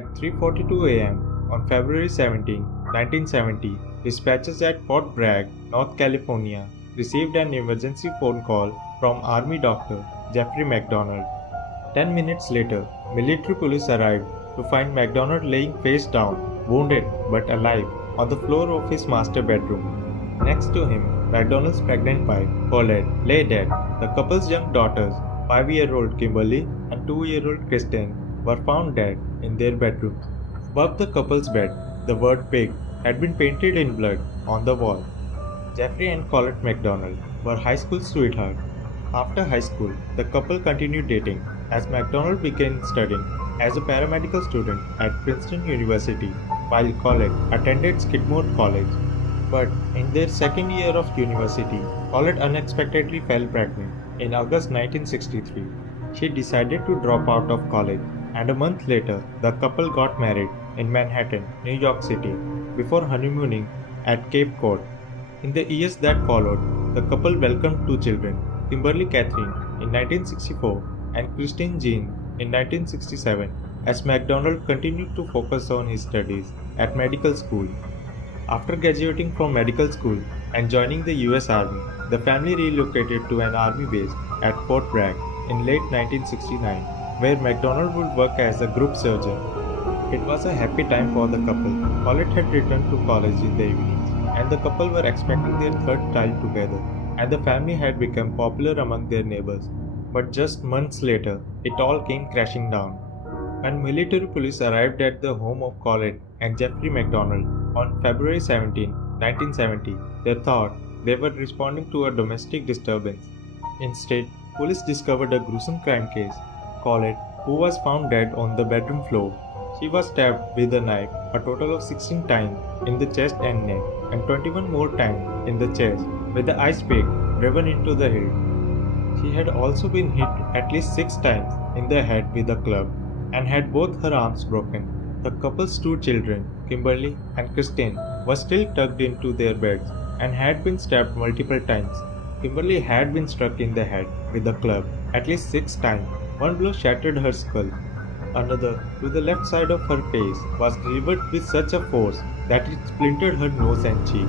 At 3:42 a.m. on February 17, 1970, dispatchers at Fort Bragg, North California, received an emergency phone call from Army Doctor Jeffrey MacDonald. 10 minutes later, military police arrived to find MacDonald laying face down, wounded but alive, on the floor of his master bedroom. Next to him, MacDonald's pregnant wife, Colette, lay dead. The couple's young daughters, 5-year-old Kimberly and 2-year-old Kristen, were found dead in their bedrooms. Above the couple's bed, the word pig had been painted in blood on the wall. Jeffrey and Colette MacDonald were high school sweethearts. After high school, the couple continued dating as MacDonald began studying as a paramedical student at Princeton University, while Colette attended Skidmore College. But in their second year of university, Colette unexpectedly fell pregnant in August 1963. She decided to drop out of college, and a month later, the couple got married in Manhattan, New York City, before honeymooning at Cape Cod. In the years that followed, the couple welcomed 2 children, Kimberly Catherine in 1964 and Christine Jean in 1967, as MacDonald continued to focus on his studies at medical school. After graduating from medical school and joining the US Army, the family relocated to an army base at Fort Bragg in late 1969, where MacDonald would work as a group surgeon. It was a happy time for the couple. Colette had returned to college in the evenings, and the couple were expecting their 3rd child together, and the family had become popular among their neighbors. But just months later, it all came crashing down. When military police arrived at the home of Colette and Jeffrey MacDonald on February 17, 1970, they thought they were responding to a domestic disturbance. Instead, police discovered a gruesome crime case. Colette, who was found dead on the bedroom floor. She was stabbed with a knife a total of 16 times in the chest and neck, and 21 more times in the chest with the ice pick driven into the head. She had also been hit at least 6 times in the head with a club and had both her arms broken. The couple's 2 children, Kimberly and Christine, were still tucked into their beds and had been stabbed multiple times. Kimberly had been struck in the head with a club at least 6 times. One blow shattered her skull. Another, to the left side of her face, was delivered with such a force that it splintered her nose and cheek,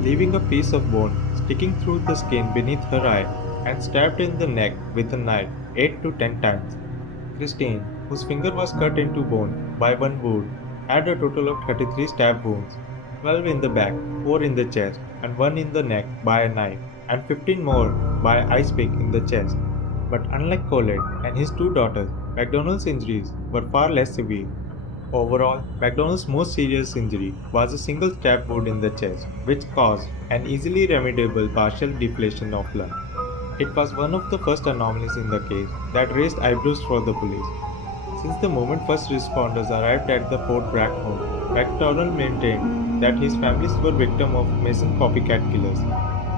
leaving a piece of bone sticking through the skin beneath her eye, and stabbed in the neck with a knife 8 to 10 times. Christine, whose finger was cut into bone by one wound, had a total of 33 stab wounds, 12 in the back, 4 in the chest, and 1 in the neck by a knife, and 15 more by ice pick in the chest. But unlike Colette and his 2 daughters, MacDonald's injuries were far less severe. Overall, MacDonald's most serious injury was a single stab wound in the chest, which caused an easily remediable partial deflation of lung. It was one of the first anomalies in the case that raised eyebrows for the police. Since the moment first responders arrived at the Fort Bragg home, MacDonald maintained that his families were victims of Mason copycat killers.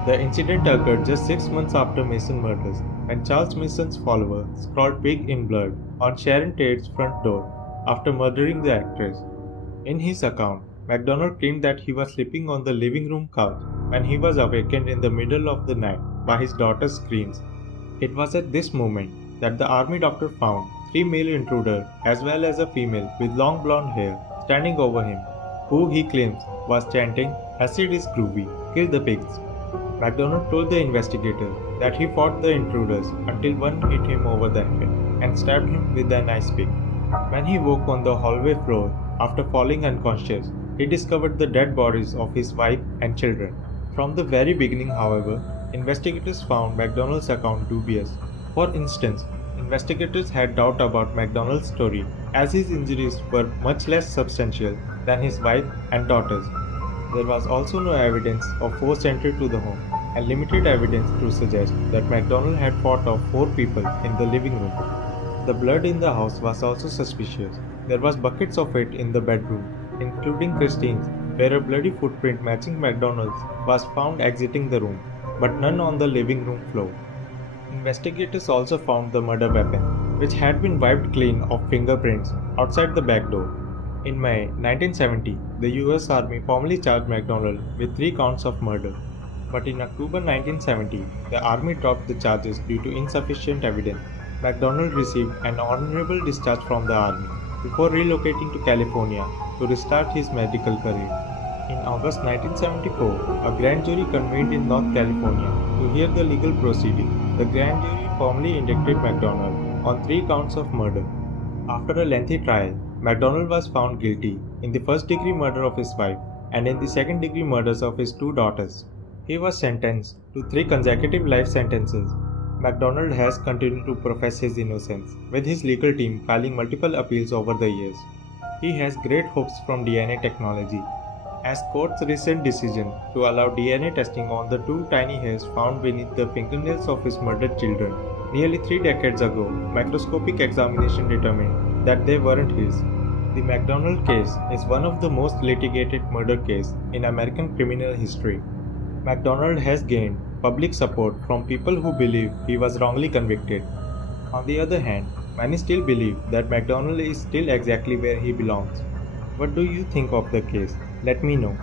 The incident occurred just 6 months after Mason murders, when Charles Mason's follower scrawled "pig" in blood on Sharon Tate's front door after murdering the actress. In his account, MacDonald claimed that he was sleeping on the living room couch when he was awakened in the middle of the night by his daughter's screams. It was at this moment that the army doctor found 3 male intruders as well as a female with long blonde hair standing over him, who he claims was chanting, "Acid is groovy, kill the pigs." MacDonald told the investigators that he fought the intruders until one hit him over the head and stabbed him with an ice pick. When he woke on the hallway floor after falling unconscious, he discovered the dead bodies of his wife and children. From the very beginning, however, investigators found MacDonald's account dubious. For instance, investigators had doubt about MacDonald's story, as his injuries were much less substantial than his wife and daughters. There was also no evidence of force entry to the home, and limited evidence to suggest that MacDonald had fought off 4 people in the living room. The blood in the house was also suspicious. There was buckets of it in the bedroom, including Christine's, where a bloody footprint matching MacDonald's was found exiting the room, but none on the living room floor. Investigators also found the murder weapon, which had been wiped clean of fingerprints outside the back door. In May 1970, the US Army formally charged MacDonald with 3 counts of murder. But in October 1970, the Army dropped the charges due to insufficient evidence. MacDonald received an honorable discharge from the Army. before relocating to California to restart his medical career. In August 1974, a grand jury convened in North California to hear the legal proceeding. The grand jury formally indicted MacDonald on 3 counts of murder. After a lengthy trial, MacDonald was found guilty in the first-degree murder of his wife and in the second-degree murders of his 2 daughters. He was sentenced to 3 consecutive life sentences. MacDonald has continued to profess his innocence, with his legal team filing multiple appeals over the years. He has great hopes from DNA technology, as court's recent decision to allow DNA testing on the 2 tiny hairs found beneath the fingernails of his murdered children. Nearly 3 decades ago, microscopic examination determined that they weren't his. The MacDonald case is one of the most litigated murder cases in American criminal history. MacDonald has gained public support from people who believe he was wrongly convicted. On the other hand, many still believe that MacDonald is still exactly where he belongs. What do you think of the case? Let me know.